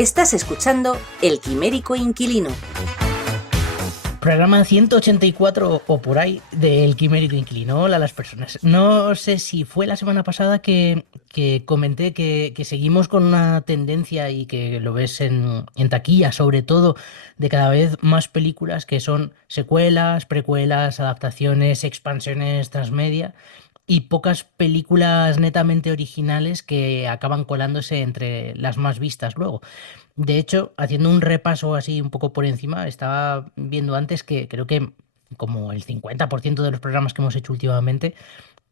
Estás escuchando El Quimérico Inquilino. Programa 184 o por ahí del Quimérico Inquilino. Hola a las personas. No sé si fue la semana pasada que comenté que seguimos con una tendencia y que lo ves en taquilla, sobre todo, de cada vez más películas que son secuelas, precuelas, adaptaciones, expansiones transmedia y pocas películas netamente originales que acaban colándose entre las más vistas luego. De hecho, haciendo un repaso así un poco por encima, estaba viendo antes que creo que como el 50% de los programas que hemos hecho últimamente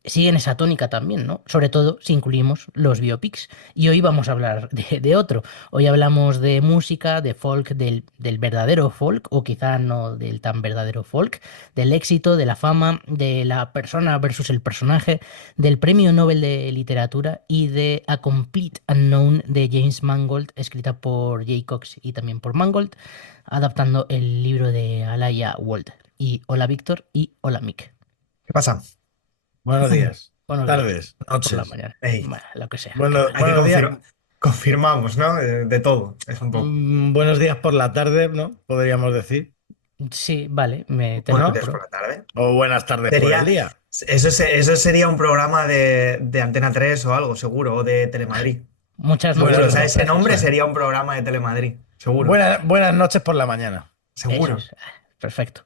siguen esa tónica también, ¿no? Sobre todo si incluimos los biopics. Y hoy vamos a hablar de otro. Hoy hablamos de música, de folk, del verdadero folk, o quizá no del tan verdadero folk, del éxito, de la fama, de la persona versus el personaje, del Premio Nobel de Literatura y de A Complete Unknown de James Mangold, escrita por Jay Cox y también por Mangold, adaptando el libro de Alaya Wald. Y hola Víctor y hola Mick. ¿Qué pasa? Buenos días, Buenos días. tardes, Por la noches. mañana. Ey, Bueno, lo que sea. Bueno, aquí buenos días, confirmamos, ¿no? De todo, es un poco. buenos días por la tarde, ¿no? Podríamos decir. Sí, vale, te lo Buenos ¿No? días por compro. la tarde. O buenas tardes por el Sería, día. eso sería un programa de Antena 3 o algo, seguro, o de Telemadrid. Muchas Bueno, Seguro, o noches, sea, ¿no? ese nombre bueno, sería un programa de Telemadrid, seguro, buenas noches por la mañana. Eso seguro. es. Perfecto.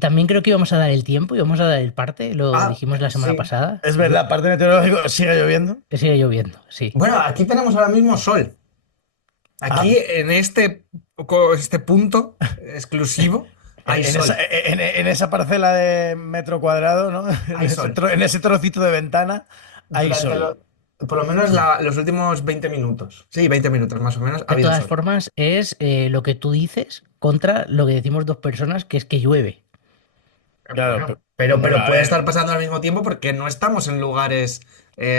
También creo que íbamos a dar el tiempo y vamos a dar el parte, lo Ah, dijimos la semana sí. pasada. Es verdad, parte meteorológico, sigue lloviendo. Que sigue lloviendo, sí. Bueno, aquí tenemos ahora mismo sol. Ah, Aquí, en este punto exclusivo, hay sol. en esa parcela de metro cuadrado, ¿no? Hay sol. En ese trocito de ventana hay Durante sol. por lo menos los últimos 20 minutos. Sí, 20 minutos más o menos ha De habido todas sol. formas, es lo que tú dices contra lo que decimos dos personas, que es que llueve. Claro, Bueno, bueno, pero a puede ver. estar pasando al mismo tiempo porque no estamos en lugares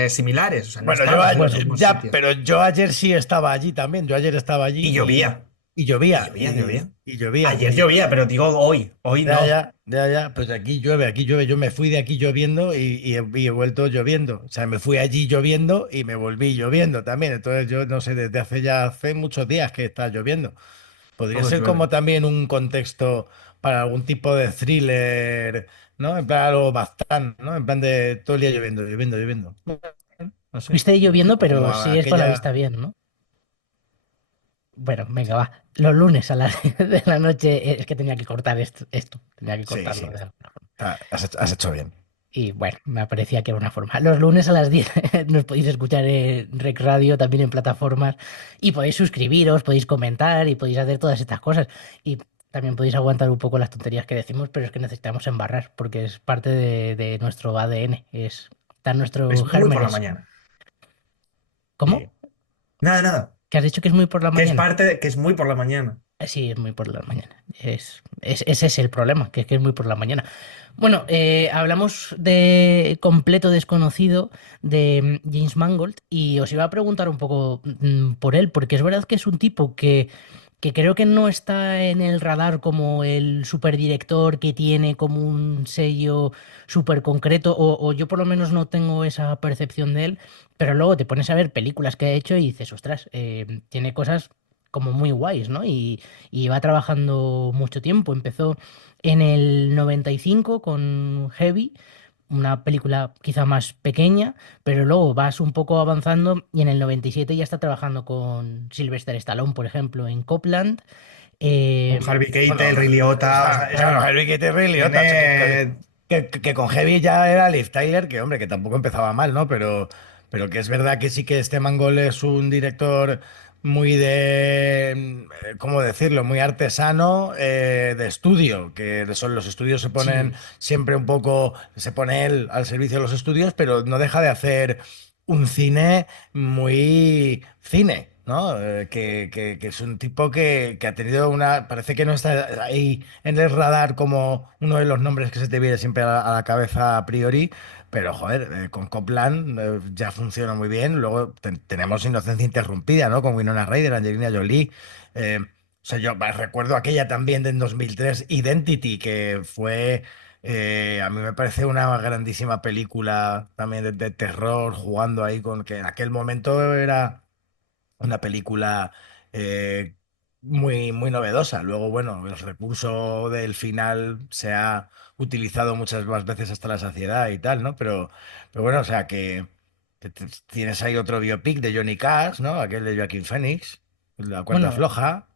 similares, o sea, no Bueno, estamos en los mismos ya, sitios. pero yo ayer sí estaba allí también. Yo ayer estaba Y allí llovía, y y llovía, llovía, llovía. y llovía. Ayer llovía, pero digo hoy Ya, no. ya, ya, ya. Pues aquí llueve, aquí llueve. Yo me fui de aquí lloviendo y he vuelto lloviendo. O sea, me fui allí lloviendo y me volví lloviendo también. Entonces yo no sé, desde hace muchos días que está lloviendo. Podría Todos ser como llueven. también un contexto para algún tipo de thriller, ¿no? En plan algo bastante, ¿no? En plan de todo el día lloviendo, lloviendo, lloviendo. No sé. Fuiste lloviendo, O como pero sigues con la vista aquella. bien, ¿no? Bueno, venga, va. Los lunes a las 10 de la noche es que tenía que cortar esto. Tenía que Sí, cortarlo sí. de alguna forma. Has hecho bien. Y bueno, me parecía que era una forma. Los lunes a las 10 nos podéis escuchar en Rec Radio, también en plataformas, y podéis suscribiros, podéis comentar y podéis hacer todas estas cosas. Y también podéis aguantar un poco las tonterías que decimos, pero es que necesitamos embarrar, porque es parte de nuestro ADN, está en Es nuestros muy por la gérmenes. mañana. Sí. ¿Cómo? Nada, nada. ¿Que has dicho que es muy por la Que es mañana? que es muy por la mañana. Sí, es muy por la mañana. Ese es el problema, que es muy por la mañana. Bueno, hablamos de Completo Desconocido de James Mangold y os iba a preguntar un poco por él, porque es verdad que es un tipo que creo que no está en el radar como el superdirector que tiene como un sello súper concreto, o yo por lo menos no tengo esa percepción de él, pero luego te pones a ver películas que ha hecho y dices, ostras, tiene cosas como muy guays, ¿no? Y va trabajando mucho tiempo. Empezó en el 95 con Heavy, una película quizá más pequeña, pero luego vas un poco avanzando y en el 97 ya está trabajando con Sylvester Stallone, por ejemplo, en Copland. Con Eh, Harvey Keitel, Bueno, Ray Liotta, o sea, es claro, que Henry Cavill y otras, tiene. que con Heavy ya era Liv Tyler, que hombre, que tampoco empezaba mal, ¿no? Pero que es verdad que sí que este Mangold es un director muy ¿cómo decirlo? Muy artesano, de estudio, que son los estudios se ponen Sí, siempre un poco, se pone él al servicio de los estudios, pero no deja de hacer un cine muy cine, ¿no? Que es un tipo que ha tenido una. Parece que no está ahí en el radar como uno de los nombres que se te viene siempre a la cabeza a priori, pero joder, con Copland ya funciona muy bien. Luego tenemos Inocencia Interrumpida, ¿no? Con Winona Ryder, Angelina Jolie. O sea, yo recuerdo aquella también de en 2003, Identity, que fue. A mí me parece una grandísima película también de terror, jugando ahí con que en aquel momento era una película eh, muy, muy novedosa. Luego, bueno, el recurso del final se ha utilizado muchas más veces hasta la saciedad y tal, ¿no? Pero bueno, o sea que tienes ahí otro biopic de Johnny Cash, ¿no? Aquel de Joaquin Phoenix, la cuerda Bueno, floja.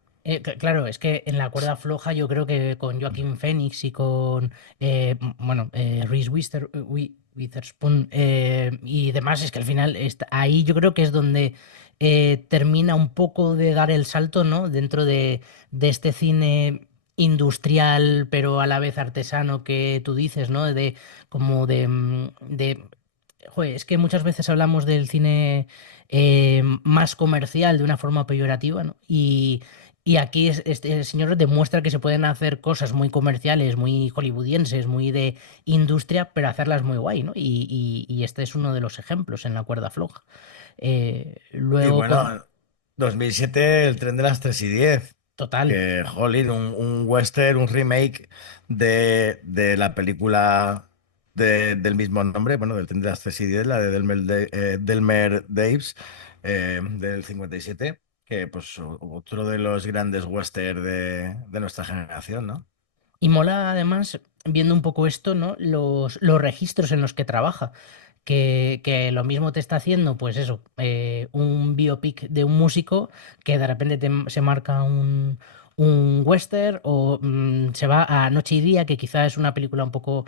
claro, es que en la cuerda floja yo creo que con Joaquin Phoenix y con, bueno, Reese Witherspoon y demás, es que al final ahí yo creo que es donde termina un poco de dar el salto, ¿no? Dentro de este cine industrial, pero a la vez artesano que tú dices, ¿no? De como de joder, es que muchas veces hablamos del cine más comercial de una forma peyorativa, ¿no? Y aquí este señor demuestra que se pueden hacer cosas muy comerciales, muy hollywoodienses, muy de industria, pero hacerlas muy guay, ¿no? Y este es uno de los ejemplos en la cuerda floja. Sí, Luego con... bueno, 2007, El tren de las 3:10. Total. Que, jolín, un western, un remake de la película del mismo nombre, bueno, del tren de las 3:10, la de Delmer Daves, del 57, que pues otro de los grandes western de nuestra generación, ¿no? Y mola además, viendo un poco esto, ¿no? Los registros en los que trabaja. Que lo mismo te está haciendo, pues eso, un biopic de un músico que de repente se marca un western o se va a Noche y Día, que quizás es una película un poco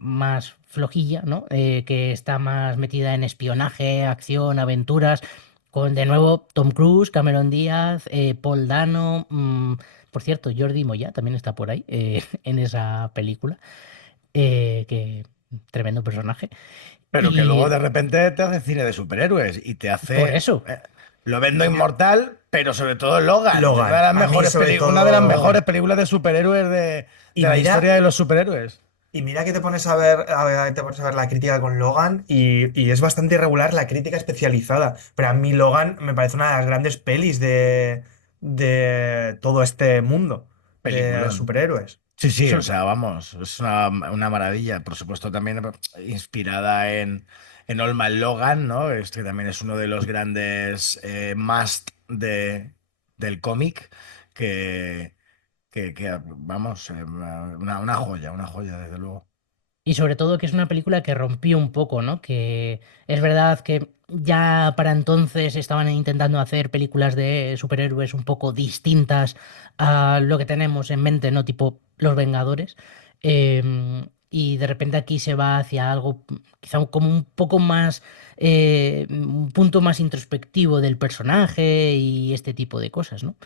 más flojilla, ¿no? Que está más metida en espionaje, acción, aventuras, con de nuevo Tom Cruise, Cameron Díaz, Paul Dano. Por cierto, Jordi Moya también está por ahí en esa película, que tremendo personaje. Pero que luego Y de repente te hace cine de superhéroes y te por hace... eso, Lo vendo Yo- inmortal, pero sobre todo Logan, una de Logan, las a mí mejores sobre una de las mejores todo. películas de superhéroes Y de la historia mira, de los superhéroes. y mira que te pones te pones a ver la crítica con Logan y es bastante irregular la crítica especializada. Pero a mí Logan me parece una de las grandes pelis de todo este mundo de Peliculón. superhéroes. Sí, sí, o so- sea, vamos, es una maravilla. Por supuesto, también inspirada en Old Man Logan, ¿no? Este también es uno de los grandes must del cómic, que, vamos, una joya, desde luego. y sobre todo que es una película que rompió un poco, ¿no? Que es verdad que ya para entonces estaban intentando hacer películas de superhéroes un poco distintas a lo que tenemos en mente, ¿no? Tipo Los Vengadores. Y de repente aquí se va hacia algo quizá como un poco más, un punto más introspectivo del personaje y este tipo de cosas, ¿no?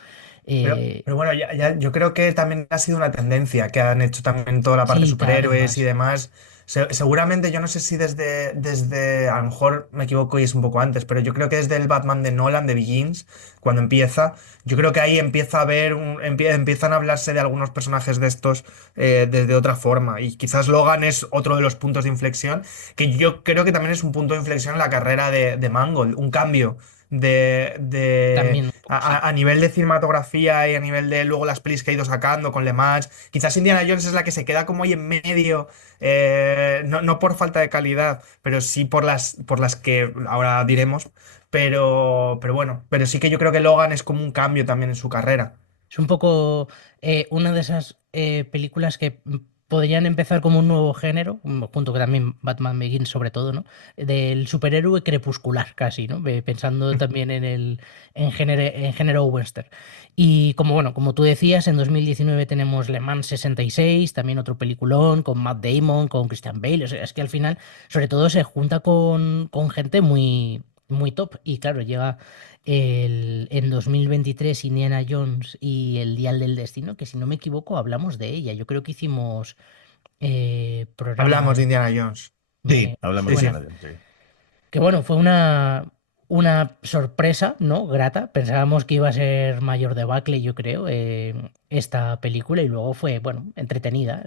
Eh, Pero bueno, yo creo que también ha sido una tendencia que han hecho también toda la parte de sí, cada vez superhéroes y más. demás. Seguramente, yo no sé si a lo mejor me equivoco y es un poco antes, pero yo creo que desde el Batman de Nolan, de Begins, cuando empieza, yo creo que ahí empieza a haber empiezan a hablarse de algunos personajes de estos desde otra forma. Y quizás Logan es otro de los puntos de inflexión, que yo creo que también es un punto de inflexión en la carrera de Mangold, un cambio También un poco, sí. a nivel de cinematografía y a nivel de luego las pelis que ha ido sacando con Le Mans. Quizás Indiana Jones es la que se queda como ahí en medio, no por falta de calidad, pero sí por las que ahora diremos. Pero bueno, pero sí que yo creo que Logan es como un cambio también en su carrera. Es un poco una de esas películas que podrían empezar como un nuevo género, junto con también Batman Begins sobre todo, ¿no? Del superhéroe crepuscular casi, ¿no? Pensando también en género western. Y como bueno, como tú decías, en 2019 tenemos Le Mans 66, también otro peliculón con Matt Damon, con Christian Bale. O sea, es que al final, sobre todo, se junta con gente muy, muy top. Y claro, llega en 2023 Indiana Jones y el Dial del Destino, que si no me equivoco hablamos de ella. Yo creo que hicimos programa Hablamos de Indiana Jones. Sí, me hablamos Sí, de sí. suena. Indiana Jones, sí. Que bueno, fue una sorpresa, ¿no? Grata. Pensábamos que iba a ser mayor debacle, yo creo, esta película y luego fue, bueno, entretenida.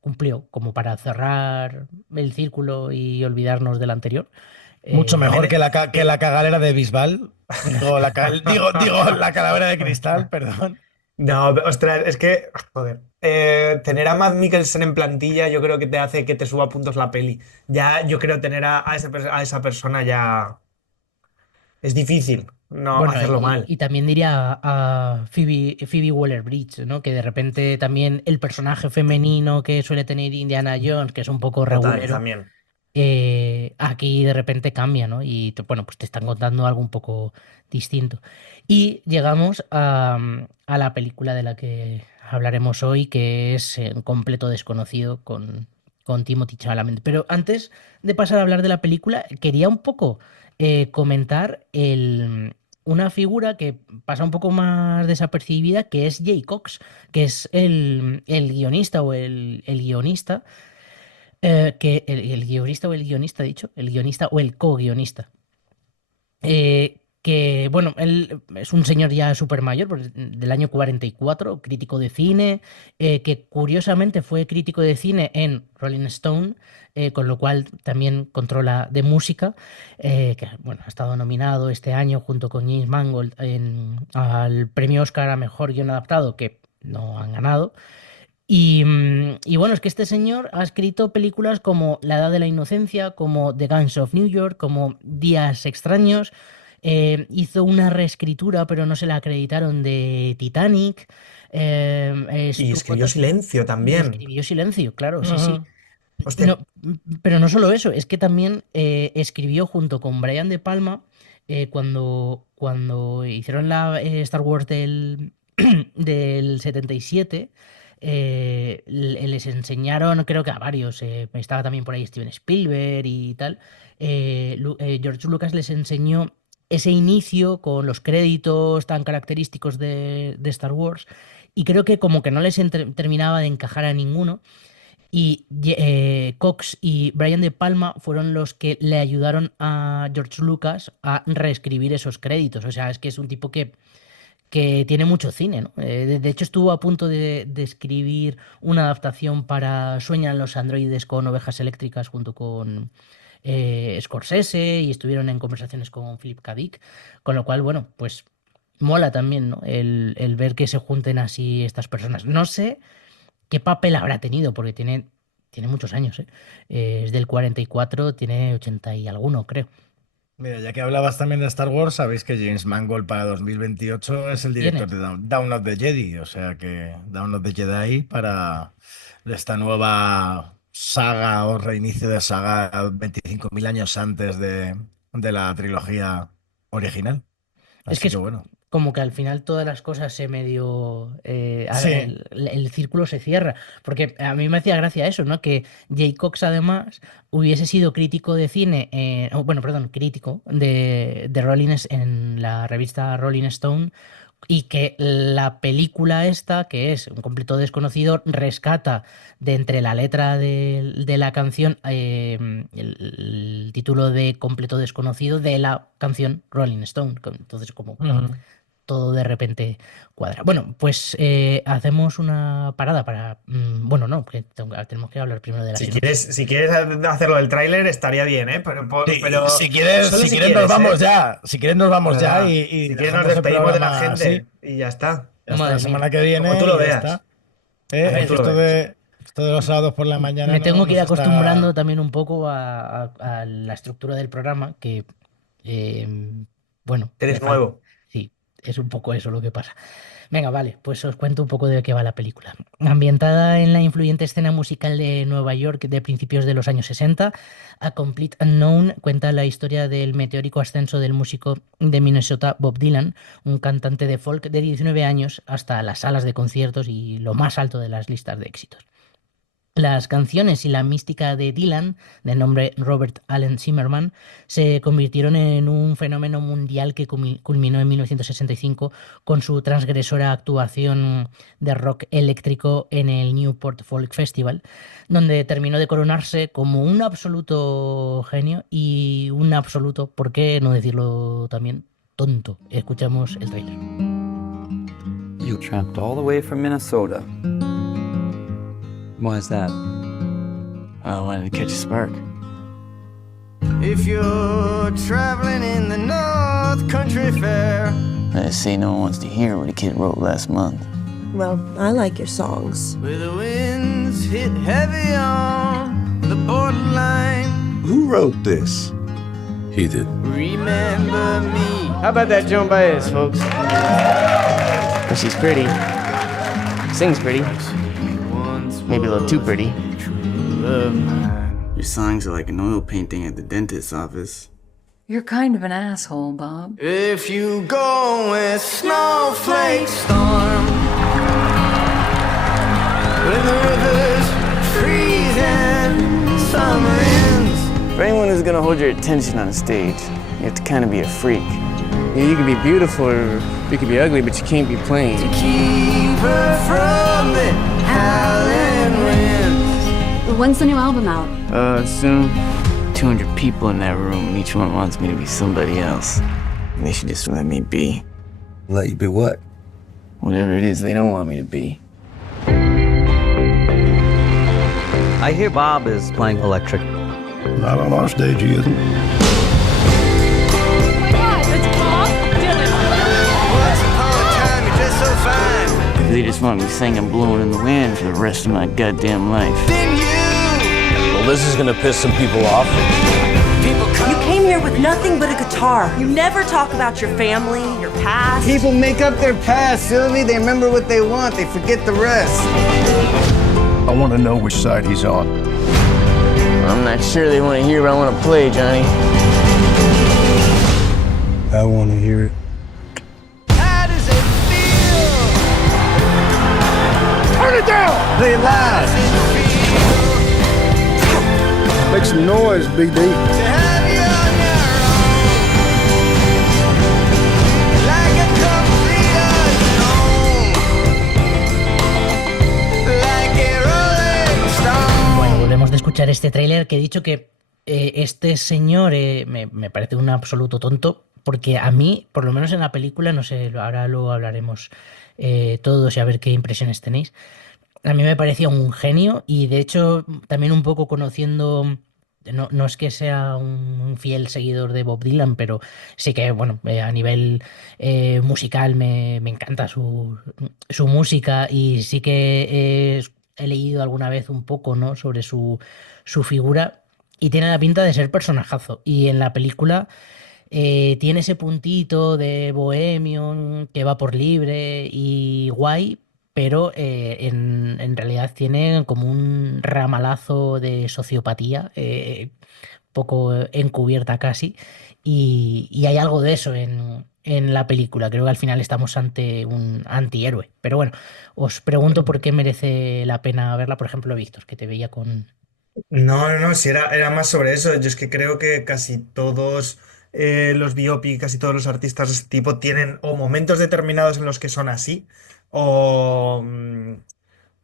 Cumplió como para cerrar el círculo y olvidarnos del anterior. Mucho También, mejor que que la cagalera de Bisbal. Digo, la calavera de cristal, perdón. no, ostras, es que, joder, tener a Matt Mikkelsen en plantilla yo creo que te hace que te suba puntos la peli. Ya yo creo tener a esa persona ya es difícil. no Bueno, hacerlo mal. y también diría a Phoebe Waller-Bridge, ¿no? Que de repente también el personaje femenino que suele tener Indiana Jones, que es un poco Total, regulero, también. aquí de repente cambia, ¿no? Y bueno, pues te están contando algo un poco distinto. Y llegamos a la película de la que hablaremos hoy, que es Un completo desconocido con Timothée Chalamet. Pero antes de pasar a hablar de la película, quería un poco comentar una figura que pasa un poco más desapercibida, que es Jay Cox, que es el guionista o el guionista que el guionista o el guionista, he dicho, el guionista o el co-guionista. Que, bueno, él es un señor ya súper mayor, del año 44, crítico de cine, que curiosamente fue crítico de cine en Rolling Stone, con lo cual también controla de música, que, bueno, ha estado nominado este año junto con James Mangold al premio Oscar a Mejor Guión Adaptado, que no han ganado. Y bueno, es que este señor ha escrito películas como La Edad de la Inocencia, como The Gangs of New York, como Días Extraños. Hizo una reescritura, pero no se la acreditaron, de Titanic. Y Estuvo escribió Silencio y también. escribió Silencio, claro, sí, sí. Ujú. Hostia, No, pero no solo eso, es que también escribió junto con Brian De Palma, cuando hicieron la Star Wars del 77. Les enseñaron, creo que a varios, estaba también por ahí Steven Spielberg y tal. George Lucas les enseñó ese inicio con los créditos tan característicos de Star Wars, y creo que como que no les terminaba de encajar a ninguno. Y Cox y Brian De Palma fueron los que le ayudaron a George Lucas a reescribir esos créditos. O sea, es que es un tipo que tiene mucho cine, ¿no? De hecho, estuvo a punto de escribir una adaptación para Sueñan los androides con ovejas eléctricas junto con Scorsese, y estuvieron en conversaciones con Philip K. Dick, con lo cual, bueno, pues mola también, ¿no? El ver que se junten así estas personas. No sé qué papel habrá tenido, porque tiene muchos años, ¿eh? Es del 44, tiene 80 y alguno, creo. Mira, ya que hablabas también de Star Wars, sabéis que James Mangold para 2028 es el Tiene. director de Dawn of the Jedi, o sea que Dawn of the Jedi para esta nueva saga o reinicio de saga 25.000 años antes de la trilogía original. Es que Así que es bueno. como que al final todas las cosas se medio... Sí. el círculo se cierra. Porque a mí me hacía gracia eso, ¿no? Que Jay Cox además hubiese sido crítico de cine, bueno, perdón, crítico de en la revista Rolling Stone, y que la película esta, que es Un completo desconocido, rescata de entre la letra de la canción, el título de Completo desconocido de la canción Rolling Stone. Entonces, como Ujú. todo de repente cuadra. Bueno, pues hacemos una parada para... bueno, no, que tenemos que hablar primero de la sinopsis. si quieres hacerlo del tráiler estaría bien, ¿eh? Sí, Pero solo si si quieres nos quieres, vamos ¿eh? ya. Si quieres nos vamos ya ¿Verdad? y Si quieres nos dejamos el despedimos de la programa gente así. y ya está. Hasta la Madre mía. semana que Como tú viene lo y ya veas. está. A Como ver, tú Que lo esto veas. de los sábados por la mañana me no tengo que ir nos acostumbrando está... también un poco a la estructura del programa, que, eh, bueno, me Eres falta. nuevo. Sí, es un poco eso lo que pasa. Venga, vale, pues os cuento un poco de qué va la película. Ambientada en la influyente escena musical de Nueva York de principios de los años 60, A Complete Unknown cuenta la historia del meteórico ascenso del músico de Minnesota Bob Dylan, un cantante de folk de 19 años, hasta las salas de conciertos y lo más alto de las listas de éxitos. Las canciones y la mística de Dylan, de nombre Robert Allen Zimmerman, se convirtieron en un fenómeno mundial que culminó en 1965 con su transgresora actuación de rock eléctrico en el Newport Folk Festival, donde terminó de coronarse como un absoluto genio y un absoluto, ¿por qué no decirlo también, tonto? Escuchamos el tráiler. You tramped all the way from Minnesota. Why is that? I wanted to catch a spark. If you're traveling in the North Country Fair, I say no one wants to hear what a kid wrote last month. Well, I like your songs. where the winds hit heavy on the borderline, Who wrote this? He did. remember me How about that Joan Baez, folks? Well, she's pretty. Sings pretty. Maybe a little too pretty. Your songs are like an oil painting at the dentist's office. You're kind of an asshole, Bob. If you go with snowflake storm, when the river's freezing, summer ends. For anyone who's gonna hold your attention on a stage, you have to kind of be a freak. You can be beautiful or you can be ugly, but you can't be plain. To keep her from the howling winds. When's the new album out? Soon. 200 people in that room, and each one wants me to be somebody else. And they should just let me be. Let you be what? Whatever it is they don't want me to be. I hear Bob is playing electric. Not on our stage, he isn't. Oh my God, it's Bob Dylan. Once upon a time, you're just so fine. They just want me singing Blowing in the Wind for the rest of my goddamn life. Then well, this is gonna piss some people off. You came here with nothing but a guitar. You never talk about your family, your past. people make up their past, Sylvie. They remember what they want. They forget the rest. I want to know which side he's on. I'm not sure they want to hear what I want to play, Johnny. I want to hear it. How does it feel? Turn it down! Play it loud! Make some noise, BD. To have you on your own, like a complete unknown, like a rolling stone. Bueno, volvemos de escuchar este tráiler que he dicho que este señor me parece un absoluto tonto, porque a mí, por lo menos en la película, no sé, ahora lo hablaremos todos y a ver qué impresiones tenéis. A mí me parecía un genio y de hecho también un poco conociendo, no es que sea un fiel seguidor de Bob Dylan, pero sí que, bueno, a nivel musical me encanta su música y sí que he leído alguna vez un poco, ¿no?, sobre su figura y tiene la pinta de ser personajazo. Y en la película tiene ese puntito de bohemio que va por libre y guay, pero en realidad tiene como un ramalazo de sociopatía, poco encubierta casi, y hay algo de eso en la película. Creo que al final estamos ante un antihéroe. Pero bueno, os pregunto por qué merece la pena verla, por ejemplo, Víctor, que te veía con... No, si era más sobre eso. Yo es que creo que casi todos los biopic, casi todos los artistas de este tipo tienen o momentos determinados en los que son así, o,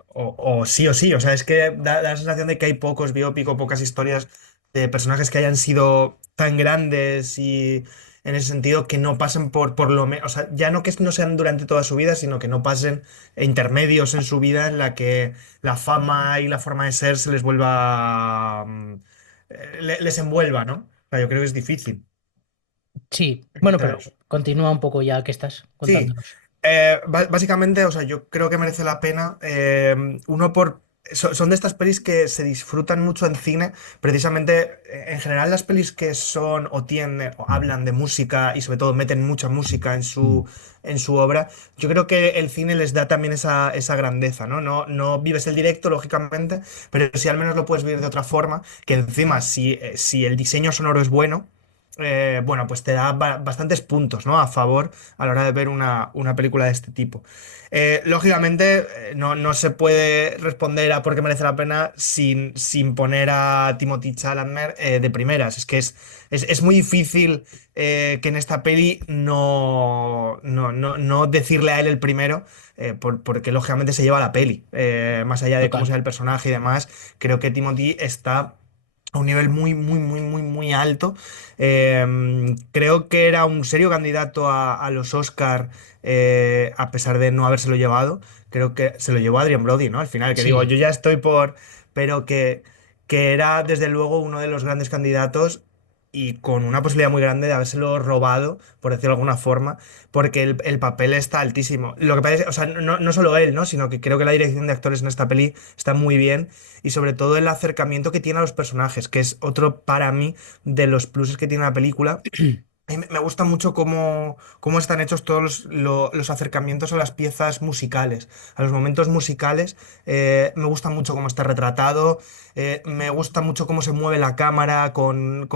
o sí o sí. O sea, es que da la sensación de que hay pocos biopic o pocas historias de personajes que hayan sido tan grandes y en ese sentido que no pasen por lo menos, o sea, ya no que no sean durante toda su vida, sino que no pasen intermedios en su vida en la que la fama y la forma de ser se les vuelva, les envuelva, ¿no? O sea, yo creo que es difícil. Sí, bueno, pero continúa un poco ya que estás Sí, contándonos. básicamente, o sea, yo creo que merece la pena. Son de estas pelis que se disfrutan mucho en cine, precisamente en general las pelis que son o tienen o hablan de música y sobre todo meten mucha música en su obra. Yo creo que el cine les da también esa grandeza, ¿no? No vives el directo, lógicamente, pero sí al menos lo puedes vivir de otra forma, que encima si el diseño sonoro es bueno, bueno, pues te da bastantes puntos, ¿no?, a favor a la hora de ver una película de este tipo. Lógicamente, no se puede responder a por qué merece la pena sin poner a Timothée Chalamet de primeras. Es que es muy difícil que en esta peli no decirle a él el primero, porque lógicamente se lleva la peli. Más allá de cómo sea el personaje y demás, creo que Timothée está a un nivel muy alto. Creo que era un serio candidato a los Oscar, a pesar de no habérselo llevado. Creo que se lo llevó Adrien Brody, ¿no? Al final, que Sí. digo, yo ya estoy pero que era desde luego uno de los grandes candidatos y con una posibilidad muy grande de habérselo robado, por decirlo de alguna forma, porque el papel está altísimo. Lo que pasa es, o sea, no solo él, ¿no?, sino que creo que la dirección de actores en esta peli está muy bien y sobre todo el acercamiento que tiene a los personajes, que es otro para mí de los pluses que tiene la película. A mí me gusta mucho cómo están hechos todos los acercamientos a las piezas musicales, a los momentos musicales. Me gusta mucho cómo está retratado, me gusta mucho cómo se mueve la cámara con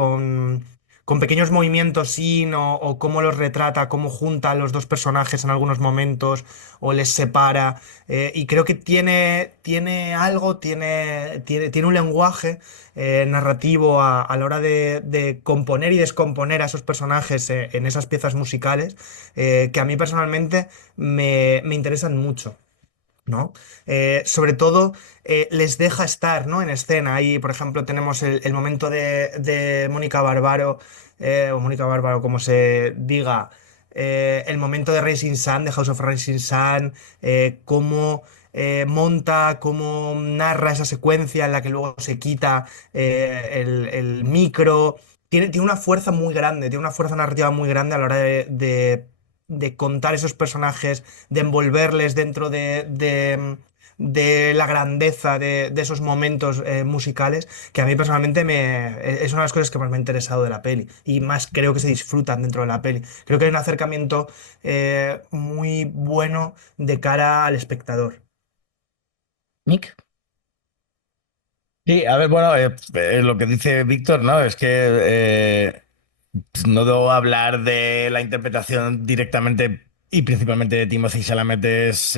pequeños movimientos sin o cómo los retrata, cómo junta a los dos personajes en algunos momentos o les separa. Y creo que tiene algo, tiene un lenguaje narrativo a la hora de componer y descomponer a esos personajes en esas piezas musicales que a mí personalmente me interesan mucho. ¿No? Sobre todo les deja estar, ¿no? En escena. Ahí, por ejemplo, tenemos el momento de Mónica Bárbaro, o Mónica Bárbaro, como se diga, el momento de Rising Sun, de House of Rising Sun, cómo monta, cómo narra esa secuencia en la que luego se quita el micro. Tiene una fuerza muy grande, tiene una fuerza narrativa muy grande a la hora de contar esos personajes, de envolverles dentro de la grandeza de esos momentos musicales, que a mí personalmente es una de las cosas que más me ha interesado de la peli, y más creo que se disfrutan dentro de la peli. Creo que hay un acercamiento muy bueno de cara al espectador. Nick. Sí, a ver, bueno, lo que dice Víctor, ¿no? Es que pues no debo hablar de la interpretación directamente y principalmente de Timothée Chalamet es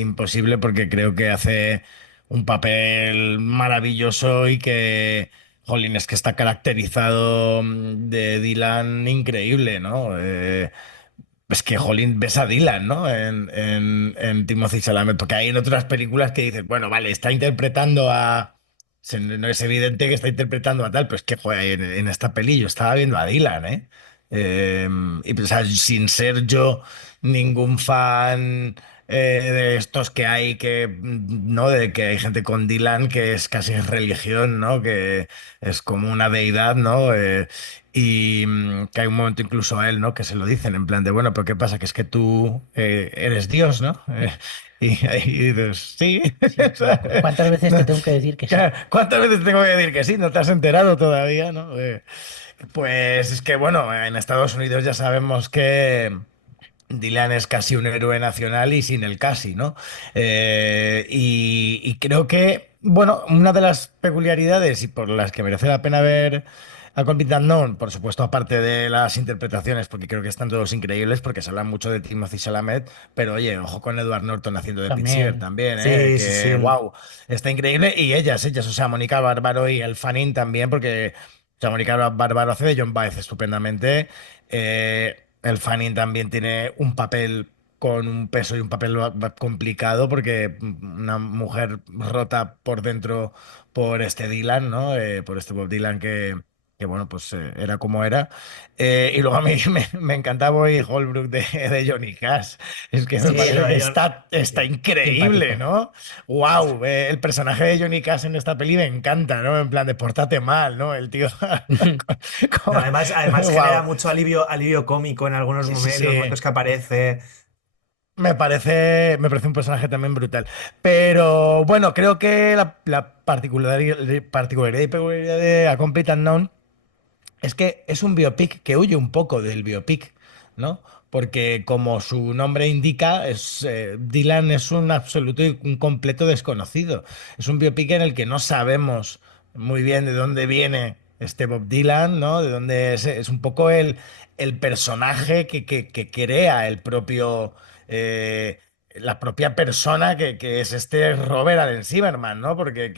imposible porque creo que hace un papel maravilloso y que, jolín, es que está caracterizado de Dylan increíble, ¿no? Es que, jolín, ves a Dylan, ¿no? En Timothée Chalamet, porque hay en otras películas que dices, bueno, vale, está interpretando a... No es evidente que está interpretando a tal, pero es que, joder, en esta peli yo estaba viendo a Dylan, ¿eh? Y pues, o sea, sin ser yo ningún fan de estos que hay que, ¿no? De que hay gente con Dylan que es casi religión, ¿no? Que es como una deidad, ¿no? Y que hay un momento incluso a él, ¿no? Que se lo dicen en plan de, bueno, pero ¿qué pasa? Que es que tú eres Dios, ¿no? Y dices, sí. O sea, ¿Cuántas veces te no, tengo que decir que sí? claro, ¿cuántas veces tengo que decir que sí? ¿No te has enterado todavía, no? Pues es que, bueno, en Estados Unidos ya sabemos que Dylan es casi un héroe nacional y sin el casi, ¿no? Y creo que, bueno, una de las peculiaridades y por las que merece la pena ver a Complete Unknown, por supuesto, aparte de las interpretaciones, porque creo que están todos increíbles, porque se habla mucho de Timothée Chalamet, pero oye, ojo con Edward Norton haciendo de Pete Seeger También. también, Sí, sí, sí. que wow, está increíble. Y ellas, o sea, Mónica Bárbaro y El Fanning también, porque o sea, Mónica Bárbaro hace de John Baez estupendamente. El Fanning también tiene un papel con un peso y un papel complicado porque una mujer rota por dentro por este Dylan, ¿no? Por este Bob Dylan que bueno, pues era como era. Y luego a mí me encanta Boy Holbrook de Johnny Cash. Es que me Sí, parece que yo- está increíble, Simpático. ¿no? Wow, el personaje de Johnny Cash en esta peli me encanta, ¿no? En plan de pórtate mal, ¿no? El tío. no, además genera Wow. mucho alivio cómico en algunos Sí, sí, momentos, sí. los momentos que aparece. Me parece un personaje también brutal. Pero bueno, creo que la particularidad y peculiaridad de A Complete Unknown es que es un biopic que huye un poco del biopic, ¿no? Porque como su nombre indica, Dylan es un absoluto y un completo desconocido. Es un biopic en el que no sabemos muy bien de dónde viene este Bob Dylan, ¿no? De dónde es un poco el personaje que crea el propio... la propia persona que es este Robert Allen Zimmerman, ¿no? Porque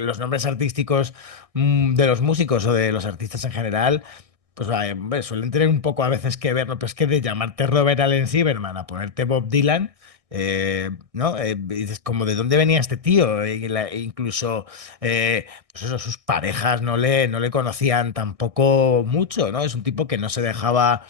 los nombres artísticos de los músicos o de los artistas en general, pues hombre, suelen tener un poco a veces que ver, ¿no? Pero es que de llamarte Robert Allen Zimmerman a ponerte Bob Dylan, ¿no? Dices, como de dónde venía este tío. E incluso, pues eso, sus parejas no le conocían tampoco mucho, ¿no? Es un tipo que no se dejaba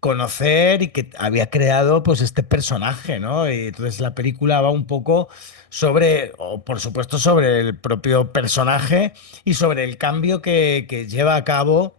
conocer y que había creado pues este personaje, ¿no? Y entonces la película va un poco sobre, o por supuesto sobre el propio personaje y sobre el cambio que lleva a cabo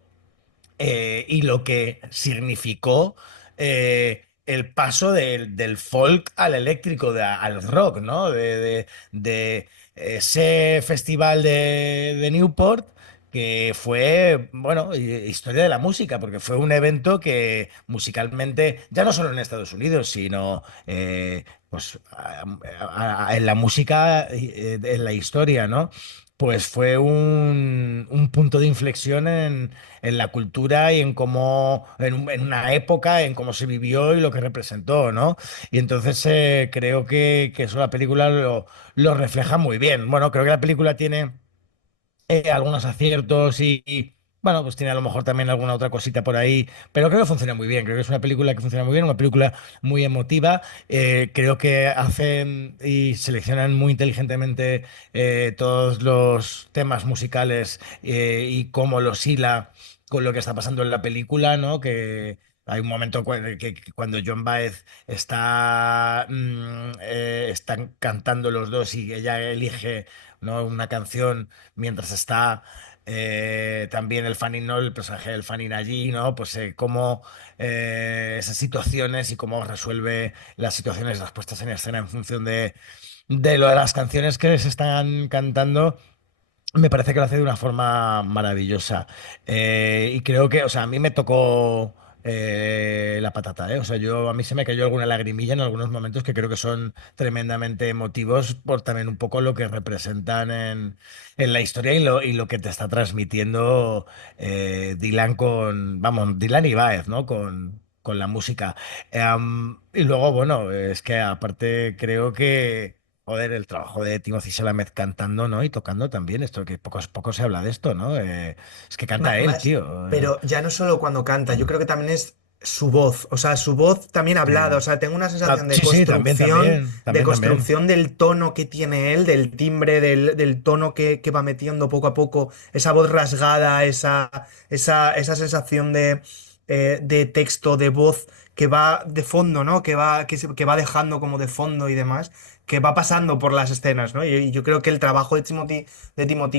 y lo que significó el paso del folk al eléctrico, al rock, ¿no? De ese festival de Newport que fue, bueno, historia de la música, porque fue un evento que musicalmente, ya no solo en Estados Unidos, sino pues en la música, en la historia, ¿no? Pues fue un punto de inflexión en la cultura y en cómo, en una época, en cómo se vivió y lo que representó, ¿no? Y entonces creo que eso la película lo refleja muy bien. Bueno, creo que la película tiene algunos aciertos bueno, pues tiene a lo mejor también alguna otra cosita por ahí, pero creo que funciona muy bien. Creo que es una película que funciona muy bien, una película muy emotiva. Creo que hacen y seleccionan muy inteligentemente todos los temas musicales y cómo los hila con lo que está pasando en la película, ¿no? Que hay un momento que cuando John Baez están cantando los dos y ella elige, ¿no?, una canción mientras está también el Fanning, ¿no?, el personaje del Fanning allí, ¿no? Pues cómo esas situaciones y cómo resuelve las situaciones, las puestas en escena en función de lo de las canciones que se están cantando. Me parece que lo hace de una forma maravillosa. Y creo que, o sea, a mí me tocó la patata, ¿eh? O sea, a mí se me cayó alguna lagrimilla en algunos momentos que creo que son tremendamente emotivos por también un poco lo que representan en la historia y lo que te está transmitiendo Dylan vamos, Dylan y Baez, ¿no? Con la música. Y luego, bueno, es que aparte creo que joder, el trabajo de Timothée Chalamet cantando, ¿no? Y tocando también, esto que poco se habla de esto, ¿no? Es que canta él, Más, tío. pero ya no solo cuando canta, yo creo que también es su voz, o sea, su voz también hablada, o sea, tengo una sensación Sí, sí, también, también, de también, también. construcción del tono que tiene él, del timbre, del tono que va metiendo poco a poco, esa voz rasgada, esa sensación de texto, de voz que va de fondo, ¿no? Que va dejando como de fondo y demás, que va pasando por las escenas, ¿no? Y yo creo que el trabajo de Timothy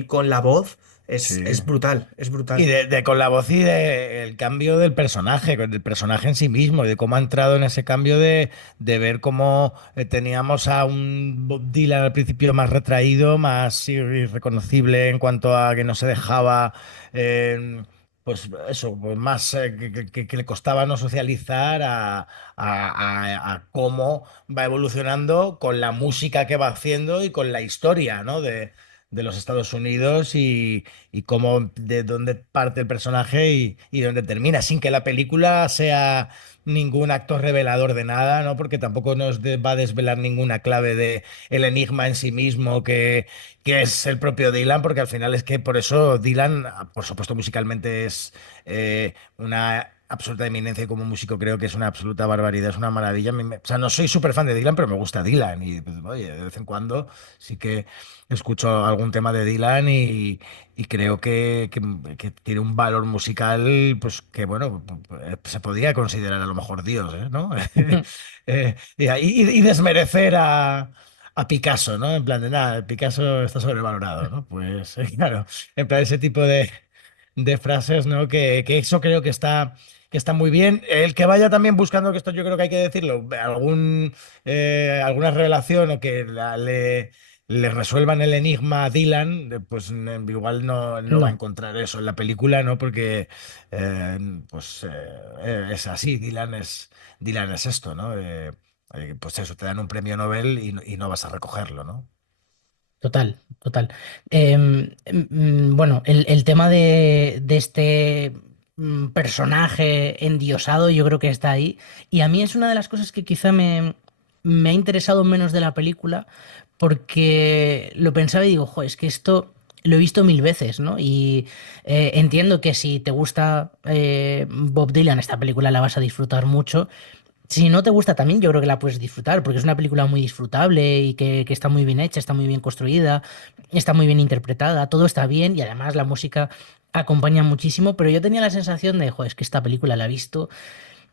con la voz Sí. es brutal, es Y brutal. con la voz y el cambio del personaje, con el personaje en sí mismo, y de cómo ha entrado en ese cambio de ver cómo teníamos a un Bob Dylan al principio más retraído, más irreconocible en cuanto a que no se dejaba, pues eso, pues más que le costaba no socializar a cómo va evolucionando con la música que va haciendo y con la historia, ¿no? De los Estados Unidos y cómo de dónde parte el personaje y dónde termina, sin que la película sea ningún acto revelador de nada, ¿no? Porque tampoco va a desvelar ninguna clave de el enigma en sí mismo que es el propio Dylan, porque al final es que por eso Dylan, por supuesto, musicalmente es una absoluta eminencia y como músico creo que es una absoluta barbaridad, es una maravilla. O sea, no soy súper fan de Dylan, pero me gusta Dylan y pues, oye, de vez en cuando sí que escucho algún tema de Dylan y creo que tiene un valor musical, pues que bueno, se podría considerar a lo mejor Dios, ¿no? Y desmerecer a Picasso, ¿no? En plan de nada, Picasso está sobrevalorado, ¿no? Pues claro, en plan ese tipo de frases, ¿no? Que eso creo que está muy bien. El que vaya también buscando, que esto yo creo que hay que decirlo, alguna revelación o que le resuelvan el enigma a Dylan, pues igual no va a No, encontrar eso en la película, ¿no? Porque pues es así, Dylan es esto, ¿no? Pues eso, te dan un premio Nobel y no vas a recogerlo, ¿no? total, total. Bueno, el tema de este personaje endiosado yo creo que está ahí. Y a mí es una de las cosas que quizá me ha interesado menos de la película, porque lo pensaba y digo, jo, es que esto lo he visto mil veces, ¿no? Y entiendo que si te gusta Bob Dylan, esta película la vas a disfrutar mucho. Si no te gusta también, yo creo que la puedes disfrutar, porque es una película muy disfrutable y que está muy bien hecha, está muy bien construida, está muy bien interpretada, todo está bien y además la música acompaña muchísimo, pero yo tenía la sensación de, joder, es que esta película la he visto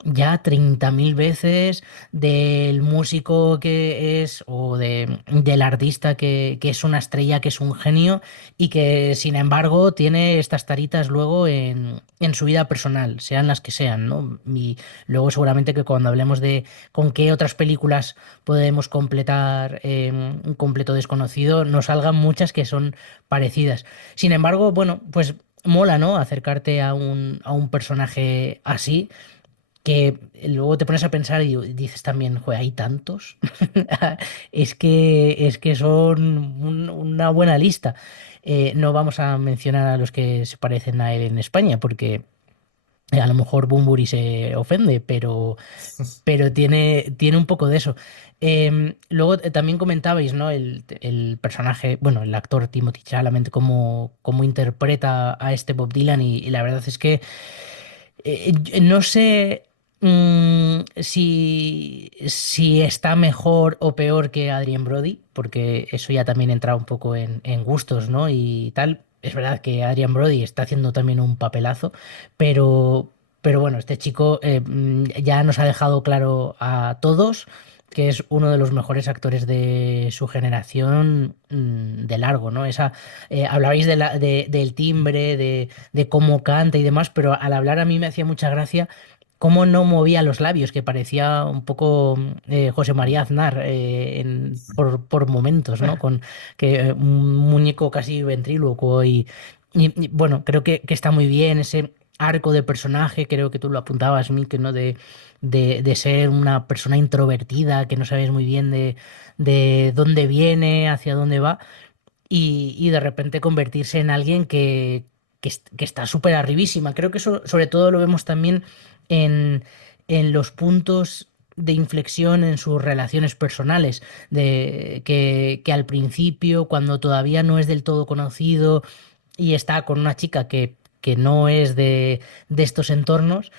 ya 30.000 veces, del músico que es o del artista que es una estrella, que es un genio y que sin embargo tiene estas taritas luego en su vida personal, sean las que sean, ¿no? Y luego seguramente que cuando hablemos de con qué otras películas podemos completar un completo desconocido, nos salgan muchas que son parecidas. Sin embargo, bueno, pues mola, ¿no? Acercarte a un personaje así, que luego te pones a pensar y dices también, joder, hay tantos. Es que son una buena lista. No vamos a mencionar a los que se parecen a él en España, porque a lo mejor Bunbury se ofende, pero tiene un poco de eso. Luego también comentabais, ¿no? El personaje, bueno, el actor Timothy Chalamet, cómo interpreta a este Bob Dylan, y la verdad es que no sé si está mejor o peor que Adrien Brody, porque eso ya también entra un poco en gustos, ¿no? Y tal. Es verdad que Adrien Brody está haciendo también un papelazo, pero bueno, este chico ya nos ha dejado claro a todos que es uno de los mejores actores de su generación, de largo, ¿no? Hablabais del timbre, de cómo canta y demás, pero al hablar a mí me hacía mucha gracia cómo no movía los labios, que parecía un poco José María Aznar por momentos, ¿no? Con un muñeco casi ventrílocuo bueno, creo que está muy bien ese arco de personaje, creo que tú lo apuntabas, Mick, ¿no? De ser una persona introvertida, que no sabes muy bien de dónde viene, hacia dónde va, y de repente convertirse en alguien que está súper arribísima. Creo que eso sobre todo lo vemos también en, en los puntos de inflexión en sus relaciones personales, que al principio, cuando todavía no es del todo conocido y está con una chica que no es de estos entornos,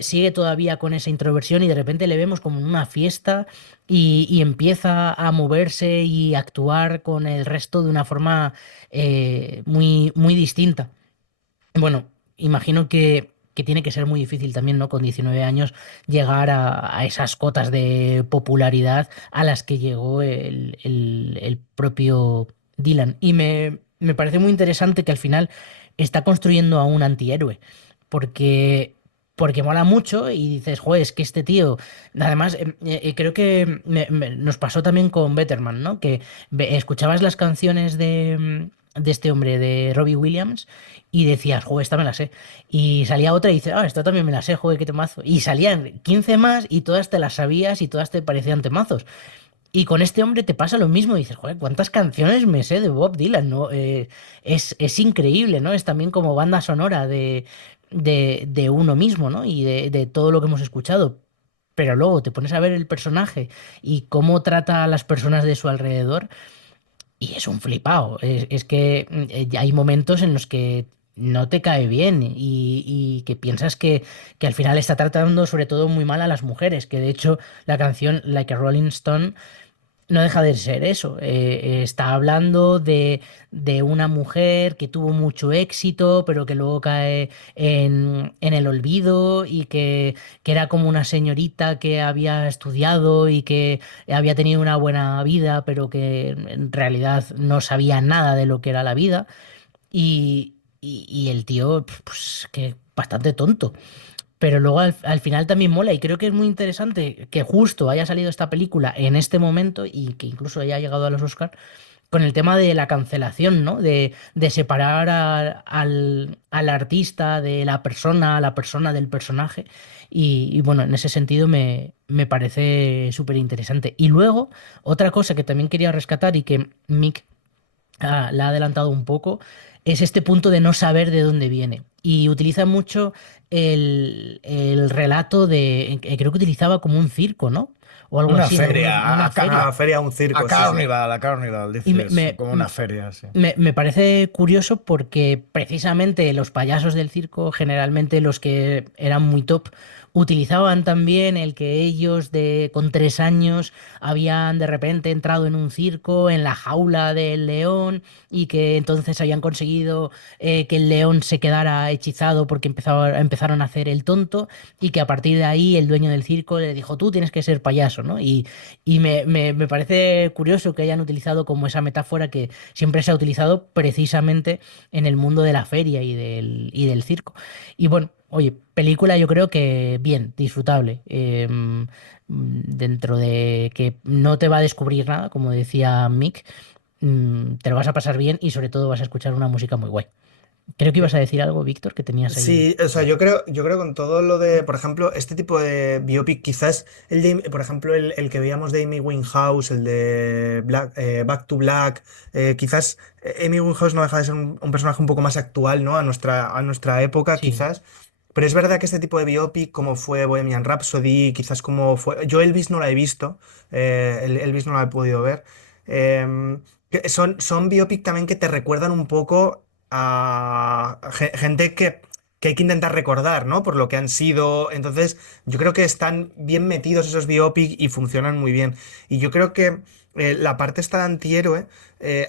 sigue todavía con esa introversión y de repente le vemos como en una fiesta y empieza a moverse y actuar con el resto de una forma muy, muy distinta. Bueno, imagino que tiene que ser muy difícil también, ¿no? Con 19 años llegar a esas cotas de popularidad a las que llegó el propio Dylan. Y me parece muy interesante que al final está construyendo a un antihéroe, porque, porque mola mucho y dices, joder, es que este tío, además, creo que nos pasó también con Betterman, ¿no? Que escuchabas las canciones de este hombre, de Robbie Williams, y decías, joder, esta me la sé. Y salía otra y dices, esta también me la sé, joder, qué temazo. Y salían 15 más y todas te las sabías y todas te parecían temazos. Y con este hombre te pasa lo mismo, y dices, joder, ¿cuántas canciones me sé de Bob Dylan, ¿no? Es increíble, ¿no? Es también como banda sonora de uno mismo, ¿no? Y de todo lo que hemos escuchado. Pero luego te pones a ver el personaje y cómo trata a las personas de su alrededor, y es un flipado. Es que hay momentos en los que no te cae bien y que piensas que al final está tratando sobre todo muy mal a las mujeres, que de hecho la canción Like a Rolling Stone no deja de ser eso. Está hablando de una mujer que tuvo mucho éxito, pero que luego cae en el olvido, y que era como una señorita que había estudiado y que había tenido una buena vida, pero que en realidad no sabía nada de lo que era la vida. Y el tío, pues que bastante tonto. Pero luego al final también mola, y creo que es muy interesante que justo haya salido esta película en este momento y que incluso haya llegado a los Oscar con el tema de la cancelación, ¿no? De separar al artista de la persona, a la persona del personaje. Y bueno, en ese sentido me parece súper interesante. Y luego, otra cosa que también quería rescatar y que Mick la ha adelantado un poco, es este punto de no saber de dónde viene. Y utiliza mucho el relato creo que utilizaba como un circo, ¿no? O algo Una así, ¿no? feria, Una feria. Una feria, un circo. A Sí, sí. Carnival, Y dices, como una feria, sí. me parece curioso porque precisamente los payasos del circo, generalmente los que eran muy top, utilizaban también el que ellos con 3 años habían de repente entrado en un circo, en la jaula del león, y que entonces habían conseguido que el león se quedara hechizado porque empezaron a hacer el tonto, y que a partir de ahí el dueño del circo le dijo, tú tienes que ser payaso, ¿no? Y me parece curioso que hayan utilizado como esa metáfora que siempre se ha utilizado precisamente en el mundo de la feria y del circo. Y bueno, oye, película yo creo que bien, disfrutable. Dentro de que no te va a descubrir nada, como decía Mick, te lo vas a pasar bien y sobre todo vas a escuchar una música muy guay. Creo que ibas a decir algo, Víctor, que tenías ahí. Sí, o sea, yo creo con todo lo de, por ejemplo, este tipo de biopic, quizás por ejemplo, el que veíamos de Amy Winehouse, el de Back to Black, quizás Amy Winehouse no deja de ser un personaje un poco más actual, ¿no? A nuestra época, Sí. quizás. Pero es verdad que este tipo de biopic, como fue Bohemian Rhapsody, quizás como fue. Yo Elvis no la he visto, Elvis no la he podido ver. Son biopic también que te recuerdan un poco a gente que hay que intentar recordar, ¿no? Por lo que han sido. Entonces, yo creo que están bien metidos esos biopic y funcionan muy bien. Y yo creo que la parte esta de antihéroe,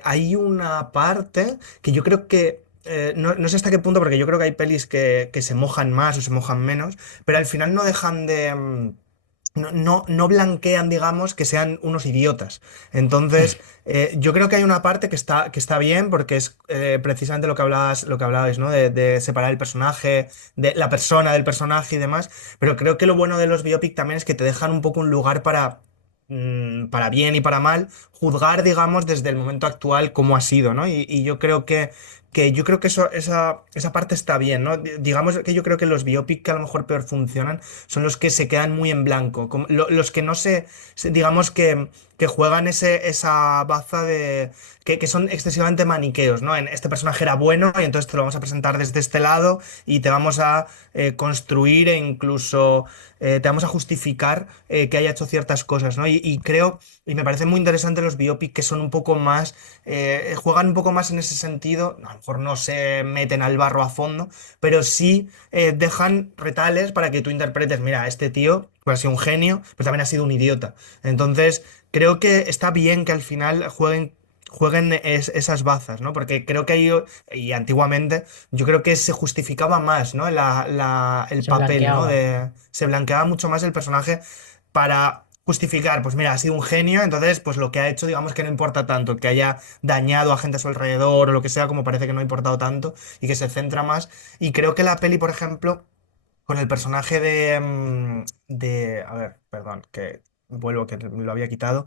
hay una parte que yo creo que. No sé hasta qué punto, porque yo creo que hay pelis que se mojan más o se mojan menos, pero al final no dejan de. No blanquean, digamos, que sean unos idiotas. Entonces, yo creo que hay una parte que está bien, porque es precisamente lo que hablabais, ¿no? De separar el personaje, de la persona del personaje y demás. Pero creo que lo bueno de los biopic también es que te dejan un poco un lugar para bien y para mal, juzgar, digamos, desde el momento actual cómo ha sido, ¿no? Y yo creo que esa parte está bien, ¿no? Digamos que yo creo que los biopic que a lo mejor peor funcionan son los que se quedan muy en blanco, los que no digamos que juegan esa baza de. Que son excesivamente maniqueos, ¿no? Este personaje era bueno y entonces te lo vamos a presentar desde este lado y te vamos a construir e incluso te vamos a justificar que haya hecho ciertas cosas, ¿no? Y creo, y me parece muy interesante los biopic que son un poco más, juegan un poco más en ese sentido, a lo mejor no se meten al barro a fondo, pero sí dejan retales para que tú interpretes, mira, este tío pues, ha sido un genio, pero también ha sido un idiota. Entonces, creo que está bien que al final jueguen esas bazas, ¿no? Porque creo que ahí, y antiguamente, yo creo que se justificaba más, ¿no? El Se papel, ¿no? blanqueaba. Se blanqueaba mucho más el personaje para justificar, pues mira, ha sido un genio, entonces, pues lo que ha hecho, digamos que no importa tanto, que haya dañado a gente a su alrededor o lo que sea, como parece que no ha importado tanto y que se centra más. Y creo que la peli, por ejemplo, con el personaje a ver, perdón, que vuelvo, que lo había quitado,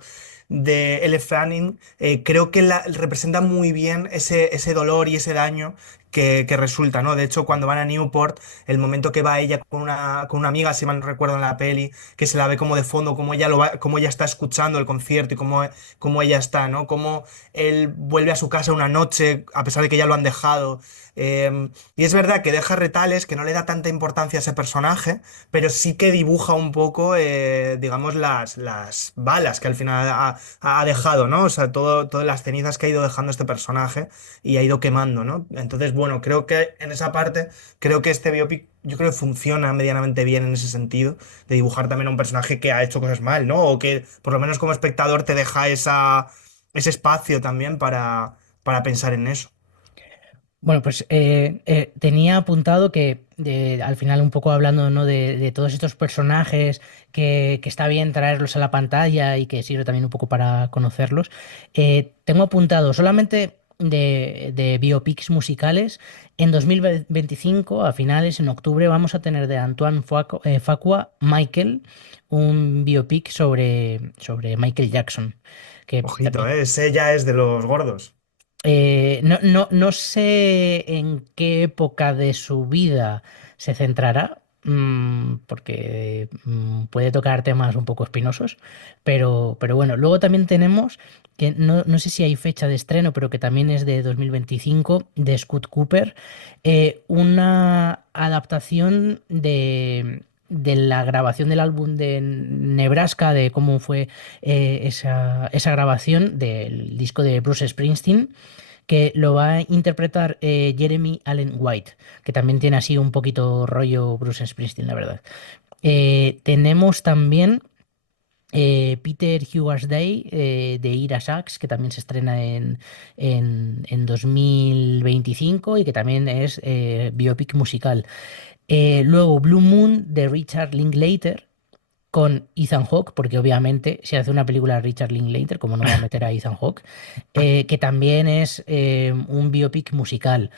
de Elle Fanning, creo que representa muy bien ese dolor y ese daño que resulta, ¿no? De hecho, cuando van a Newport, el momento que va ella con una amiga, si mal no recuerdo en la peli, que se la ve como de fondo, cómo ella está escuchando el concierto y cómo ella está, ¿no? Cómo él vuelve a su casa una noche, a pesar de que ya lo han dejado. Y es verdad que deja retales, que no le da tanta importancia a ese personaje, pero sí que dibuja un poco, digamos, las balas que al final ha dejado, ¿no? O sea, todas las cenizas que ha ido dejando este personaje y ha ido quemando, ¿no? Entonces, bueno, creo que en esa parte, creo que este biopic, yo creo que funciona medianamente bien en ese sentido, de dibujar también a un personaje que ha hecho cosas mal, ¿no? O que por lo menos como espectador te deja ese espacio también para pensar en eso. Bueno, pues tenía apuntado que al final un poco hablando, ¿no? de todos estos personajes que está bien traerlos a la pantalla y que sirve también un poco para conocerlos. Tengo apuntado solamente de biopics musicales. En 2025, a finales, en octubre, vamos a tener de Antoine Fuqua, Michael, un biopic sobre Michael Jackson. Que Ojito, también, ese ya es de los gordos. no sé en qué época de su vida se centrará, porque puede tocar temas un poco espinosos, pero bueno, luego también tenemos, que no sé si hay fecha de estreno, pero que también es de 2025, de Scott Cooper, una adaptación de la grabación del álbum de Nebraska, de cómo fue esa grabación del disco de Bruce Springsteen, que lo va a interpretar Jeremy Allen White, que también tiene así un poquito rollo Bruce Springsteen, la verdad. Tenemos también Peter Hughes Day, de Ira Sachs, que también se estrena en 2025 y que también es biopic musical. Luego Blue Moon, de Richard Linklater, con Ethan Hawke, porque obviamente si hace una película de Richard Linklater, como no va a meter a Ethan Hawke, que también es un biopic musical.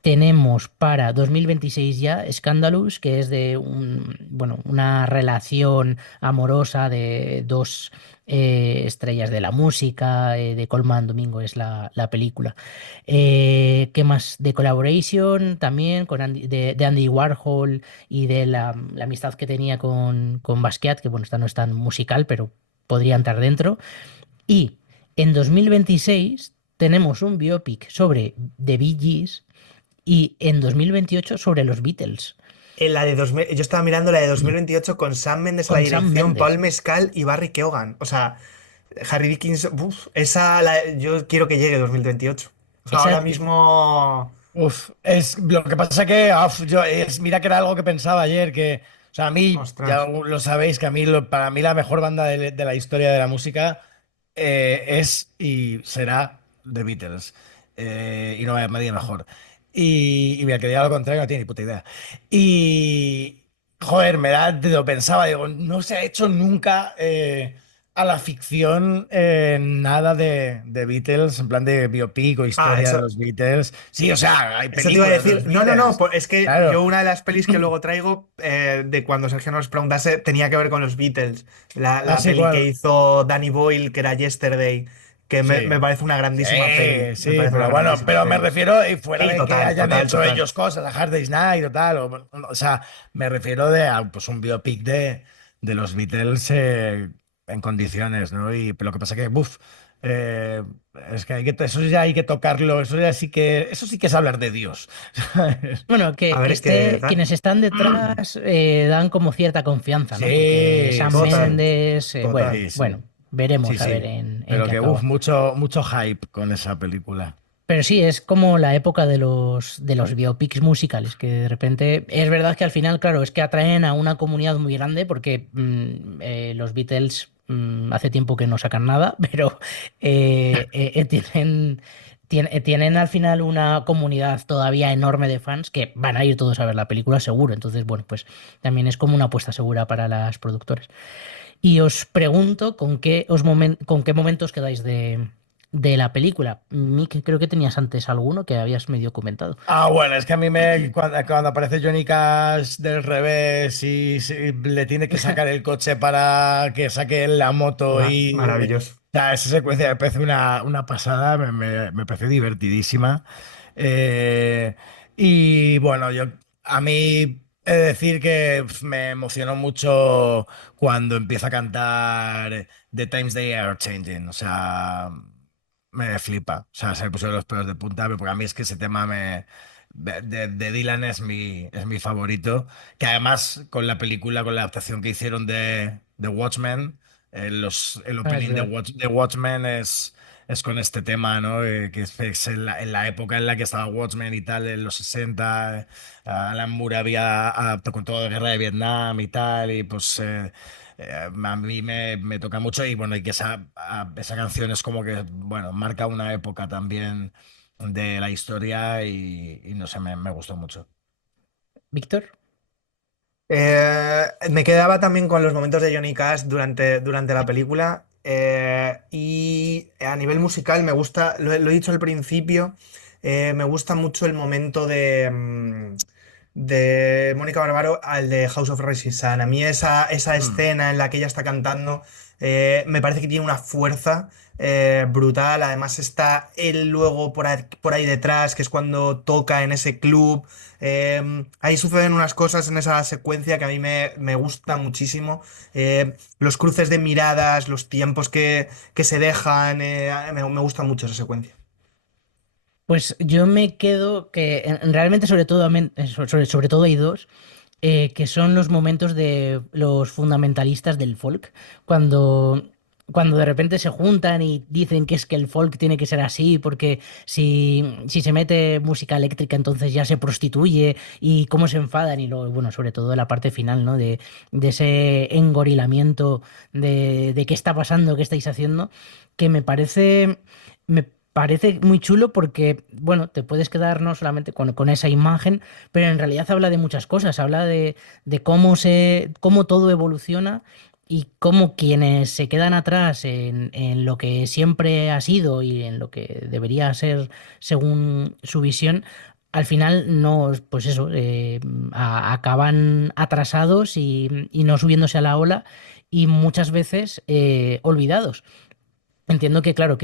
Tenemos para 2026 ya Scandalous, que es de un bueno, una relación amorosa de dos estrellas de la música, de Colman Domingo es la película. ¿Qué más? De Collaboration también, de Andy Warhol y de la amistad que tenía con Basquiat, que bueno, esta no es tan musical, pero podría entrar dentro. Y en 2026 tenemos un biopic sobre The Bee Gees y en 2028 sobre los Beatles. Yo estaba mirando la de 2028 con Sam Mendes a la Con Sam dirección, Mendes. Paul Mescal y Barry Keoghan. O sea, Harry Dickinson, yo quiero que llegue 2028. O sea, ahora Esa- mismo. Uf, es lo que pasa que mira que era algo que pensaba ayer, que, o sea, a mí, ya Ostras. lo sabéis, que para mí la mejor banda de la historia de la música es y será The Beatles. Y no hay nadie mejor. Y mira, que diga lo contrario, no tiene ni puta idea. Y, joder, lo pensaba, digo, no se ha hecho nunca a la ficción nada de Beatles, en plan de biopic o Ah, historia de eso, los Beatles. Sí, o sea, hay eso te iba a películas de decir. los No, no, no. Beatles. Es que Claro. yo una de las pelis que luego traigo de cuando Sergio nos preguntase tenía que ver con los Beatles. La Así peli que cual. hizo Danny Boyle, que era Yesterday, que Sí. me parece una grandísima peli. Me Sí, parece una pero bueno, grandísima pero me peli. refiero, y fuera Sí, de que total, hayan total, hecho total. ellos cosas, a Hard Day's Night o tal, o sea, me refiero pues un biopic de los Beatles en condiciones, ¿no? Pero lo que pasa que, eh, es que, eso ya hay que tocarlo, eso sí que es hablar de Dios. ¿Sabes? Bueno, A que ver qué tal. quienes están detrás dan como cierta confianza, ¿no? Porque Sí, Sam sí, Total, sí, Mendes, total. sí, sí, bueno, sí, veremos a ver sí. en Pero qué que, acaba. mucho hype con esa película. Pero sí, es como la época de los biopics musicales, que de repente es verdad que al final, claro, es que atraen a una comunidad muy grande porque los Beatles hace tiempo que no sacan nada, pero tienen al final una comunidad todavía enorme de fans que van a ir todos a ver la película seguro. Entonces, bueno, pues también es como una apuesta segura para las productoras. Y os pregunto con qué momentos quedáis de la película. Mick, creo que tenías antes alguno que habías medio comentado. Bueno, es que a mí cuando aparece Johnny Cash del revés y le tiene que sacar el coche para que saque la moto Maravilloso. o sea, esa secuencia me parece una pasada, me parece divertidísima. Eh, y bueno, a mí he de decir que me emocionó mucho cuando empieza a cantar The Times They Are Changing, o sea, me flipa. O sea, se me pusieron los pelos de punta, porque a mí es que ese tema de Dylan es mi favorito. Que además, con la película, con la adaptación que hicieron de Watchmen, el Ah, es opening de, verdad. de Watchmen es con este tema, ¿no? Que es en la época en la que estaba Watchmen y tal, en los 60. Alan Moore había con todo de guerra de Vietnam y tal, y pues. A mí me toca mucho y bueno, y que esa canción es como que, bueno, marca una época también de la historia y no sé, me gustó mucho. Víctor. Me quedaba también con los momentos de Johnny Cash durante la película. Y a nivel musical me gusta, lo he dicho al principio, me gusta mucho el momento de Mónica Barbaro al de House of Rising Sun. A mí esa Mm. escena en la que ella está cantando me parece que tiene una fuerza brutal. Además está él luego por ahí detrás, que es cuando toca en ese club. Ahí suceden unas cosas en esa secuencia que a mí me gusta muchísimo. Los cruces de miradas, los tiempos que se dejan, me gusta mucho esa secuencia. Pues yo me quedo que realmente sobre todo hay dos, que son los momentos de los fundamentalistas del folk, cuando, cuando de repente se juntan y dicen que es que el folk tiene que ser así, porque si se mete música eléctrica entonces ya se prostituye y cómo se enfadan y luego, bueno, sobre todo la parte final, ¿no? De ese engorilamiento de qué está pasando, qué estáis haciendo, que me parece muy chulo porque, bueno, te puedes quedar no solamente con esa imagen, pero en realidad habla de muchas cosas, habla de cómo todo evoluciona y cómo quienes se quedan atrás en lo que siempre ha sido y en lo que debería ser según su visión, al final no, pues eso, acaban atrasados y no subiéndose a la ola y muchas veces olvidados. Entiendo que, claro,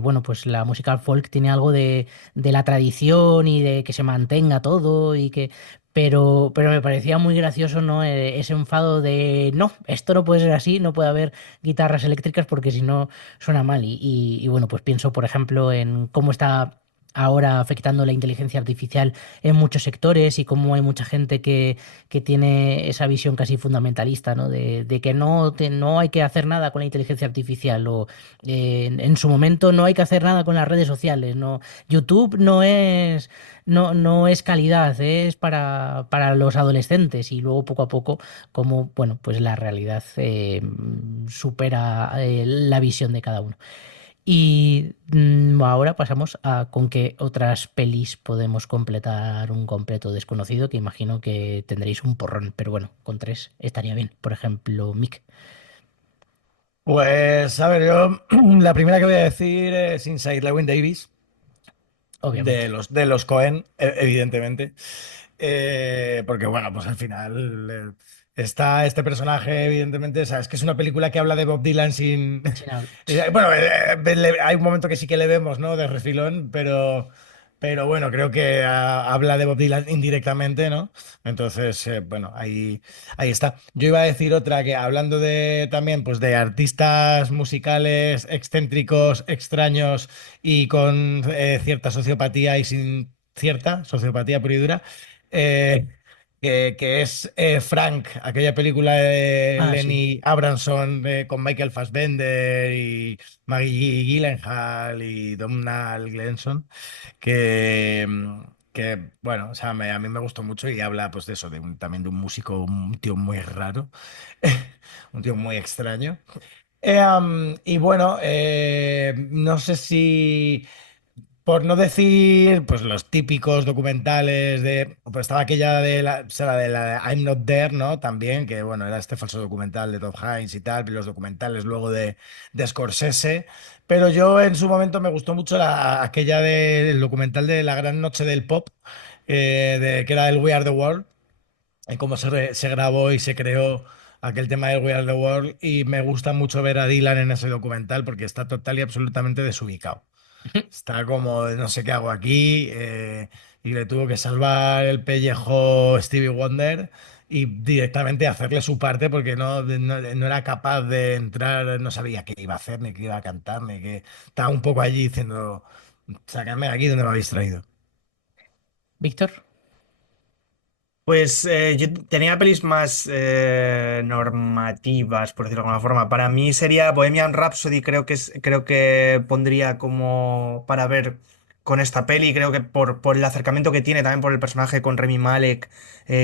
bueno, pues la música folk tiene algo de la tradición y de que se mantenga todo y que. Pero me parecía muy gracioso, ¿no? Ese enfado de no, esto no puede ser así, no puede haber guitarras eléctricas porque si no suena mal. Y bueno, pues pienso, por ejemplo, en cómo está ahora afectando la inteligencia artificial en muchos sectores y cómo hay mucha gente que tiene esa visión casi fundamentalista, ¿no? De que no hay que hacer nada con la inteligencia artificial o en su momento no hay que hacer nada con las redes sociales, no. YouTube no es calidad, es para los adolescentes y luego poco a poco como, bueno, pues la realidad supera la visión de cada uno. Y ahora pasamos a con qué otras pelis podemos completar un completo desconocido, que imagino que tendréis un porrón, pero bueno, con 3 estaría bien. Por ejemplo, Mick, Pues, a ver, yo la primera que voy a decir es Inside Llewyn Davis, obviamente. de los Cohen, evidentemente. Porque, bueno, pues al final está este personaje, evidentemente, o sea, es que es una película que habla de Bob Dylan sin. Sin hablar. Bueno, hay un momento que sí que le vemos, ¿no? De refilón, pero bueno, creo que habla de Bob Dylan indirectamente, ¿no? Entonces, bueno, ahí está. Yo iba a decir otra que hablando de también, pues de artistas musicales excéntricos, extraños y con cierta sociopatía y sin cierta sociopatía pura y dura. eh, que es Frank, aquella película de Ah, sí. Lenny Abramson con Michael Fassbender y Maggie Gyllenhaal y Domhnall Gleeson, que, bueno, o sea, a mí me gustó mucho y habla pues de eso, también de un músico, un tío muy raro, un tío muy extraño. Y bueno, no sé si, por no decir, pues los típicos documentales pues estaba aquella de la de I'm Not There, ¿no? También, que bueno, era este falso documental de Tom Hanks y tal, y los documentales luego de Scorsese. Pero yo en su momento me gustó mucho aquella del documental de La Gran Noche del Pop, que era el We Are the World, en cómo se grabó y se creó aquel tema del We Are the World. Y me gusta mucho ver a Dylan en ese documental porque está total y absolutamente desubicado. Está como, no sé qué hago aquí, y le tuvo que salvar el pellejo Stevie Wonder y directamente hacerle su parte porque no era capaz de entrar, no sabía qué iba a hacer, ni qué iba a cantar, ni qué. Estaba un poco allí diciendo, sácame de aquí donde me habéis traído. Víctor. Pues yo tenía pelis más normativas, por decirlo de alguna forma. Para mí sería Bohemian Rhapsody, creo que pondría como para ver con esta peli. Creo que por el acercamiento que tiene, también por el personaje con Remy Malek,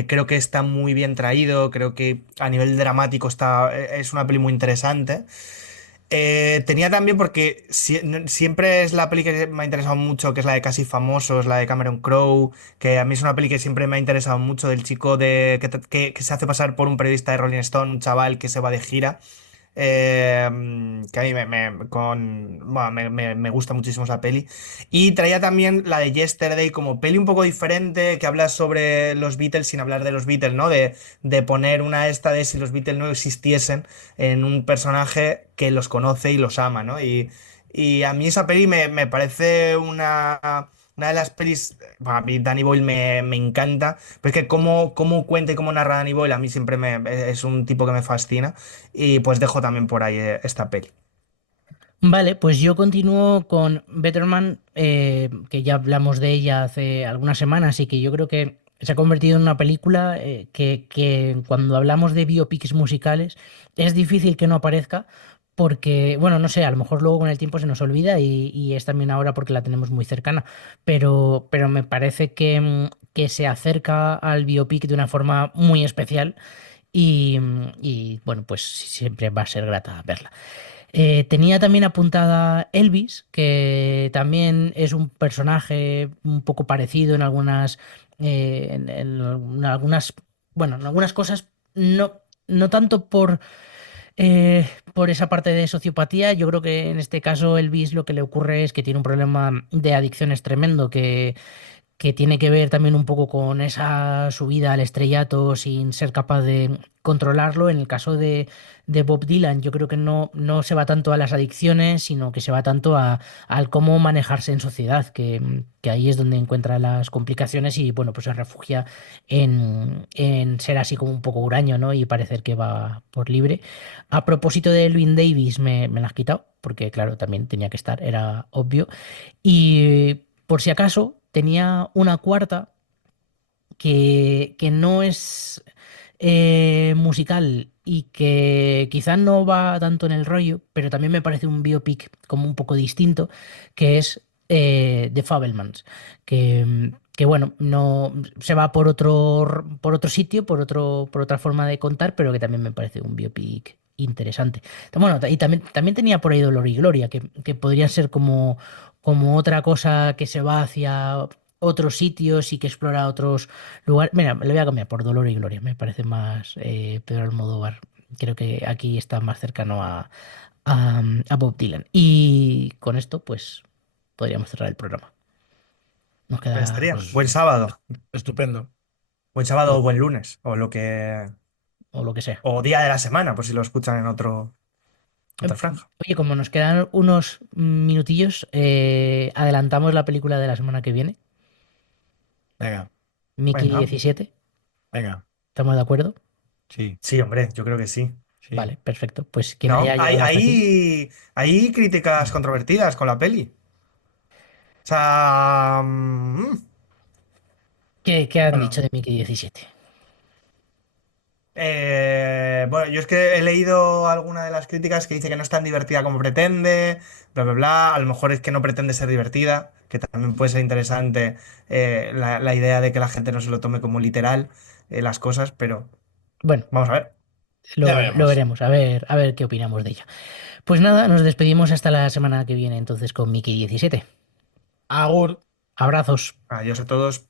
creo que está muy bien traído. Creo que a nivel dramático es una peli muy interesante. Tenía también porque siempre es la peli que me ha interesado mucho, que es la de Casi Famosos, la de Cameron Crowe, que a mí es una peli que siempre me ha interesado mucho, del chico que se hace pasar por un periodista de Rolling Stone, un chaval que se va de gira. Que a mí bueno, me gusta muchísimo esa peli. Y traía también la de Yesterday como peli un poco diferente, que habla sobre los Beatles sin hablar de los Beatles, ¿no? De poner una esta de si los Beatles no existiesen en un personaje que los conoce y los ama, ¿no? Y a mí esa peli me parece una de las pelis. Bueno, a mí Danny Boyle me encanta, pero es que cómo cuenta y cómo narra Danny Boyle a mí siempre es un tipo que me fascina. Y pues dejo también por ahí esta peli. Vale, pues yo continúo con Better Man, que ya hablamos de ella hace algunas semanas y que yo creo que se ha convertido en una película que cuando hablamos de biopics musicales es difícil que no aparezca porque, bueno, no sé, a lo mejor luego con el tiempo se nos olvida y es también ahora porque la tenemos muy cercana, pero me parece que se acerca al biopic de una forma muy especial y bueno, pues siempre va a ser grata verla. Tenía también apuntada Elvis, que también es un personaje un poco parecido en algunas, en algunas, bueno, en algunas cosas, no tanto por esa parte de sociopatía. Yo creo que en este caso Elvis lo que le ocurre es que tiene un problema de adicciones tremendo, que tiene que ver también un poco con esa subida al estrellato sin ser capaz de controlarlo. En el caso de Bob Dylan, yo creo que no se va tanto a las adicciones, sino que se va tanto al cómo manejarse en sociedad, que ahí es donde encuentra las complicaciones y bueno, pues se refugia en ser así como un poco huraño, ¿no? Y parecer que va por libre. A propósito de Elvin Davis, me la has quitado, porque claro, también tenía que estar, era obvio. Y por si acaso, tenía una cuarta que no es musical y que quizás no va tanto en el rollo, pero también me parece un biopic como un poco distinto, que es The Fabelmans, que bueno, no se va por otro sitio, por otra forma de contar, pero que también me parece un biopic interesante. Bueno, y también tenía por ahí Dolor y Gloria, que podría ser como otra cosa que se va hacia otros sitios y que explora otros lugares. Mira, le voy a cambiar por Dolor y Gloria, me parece más Pedro Almodóvar. Creo que aquí está más cercano a Bob Dylan. Y con esto, pues, podríamos cerrar el programa. Nos Pues queda, estaría. Pues Buen sábado. estupendo. Buen sábado o buen lunes. O lo que. o lo que sea. O día de la semana, por si lo escuchan en otra franja. Oye, como nos quedan unos minutillos, adelantamos la película de la semana que viene, Venga, Mickey Venga. 17. venga. ¿Estamos de acuerdo? Sí, Sí, hombre, yo creo que sí. sí. Vale, perfecto. Pues quien No, haya llegado hasta aquí. hay críticas controvertidas con la peli. O sea. ¿Qué han Bueno, dicho de Mickey 17? bueno, yo es que he leído alguna de las críticas que dice que no es tan divertida como pretende, bla, bla, bla. A lo mejor es que no pretende ser divertida, que también puede ser interesante la idea de que la gente no se lo tome como literal las cosas, pero Bueno, vamos a ver. Ya lo veremos. veremos, a ver qué opinamos de ella. Pues nada, nos despedimos hasta la semana que viene entonces con Mickey 17. Agur. Abrazos. Adiós a todos.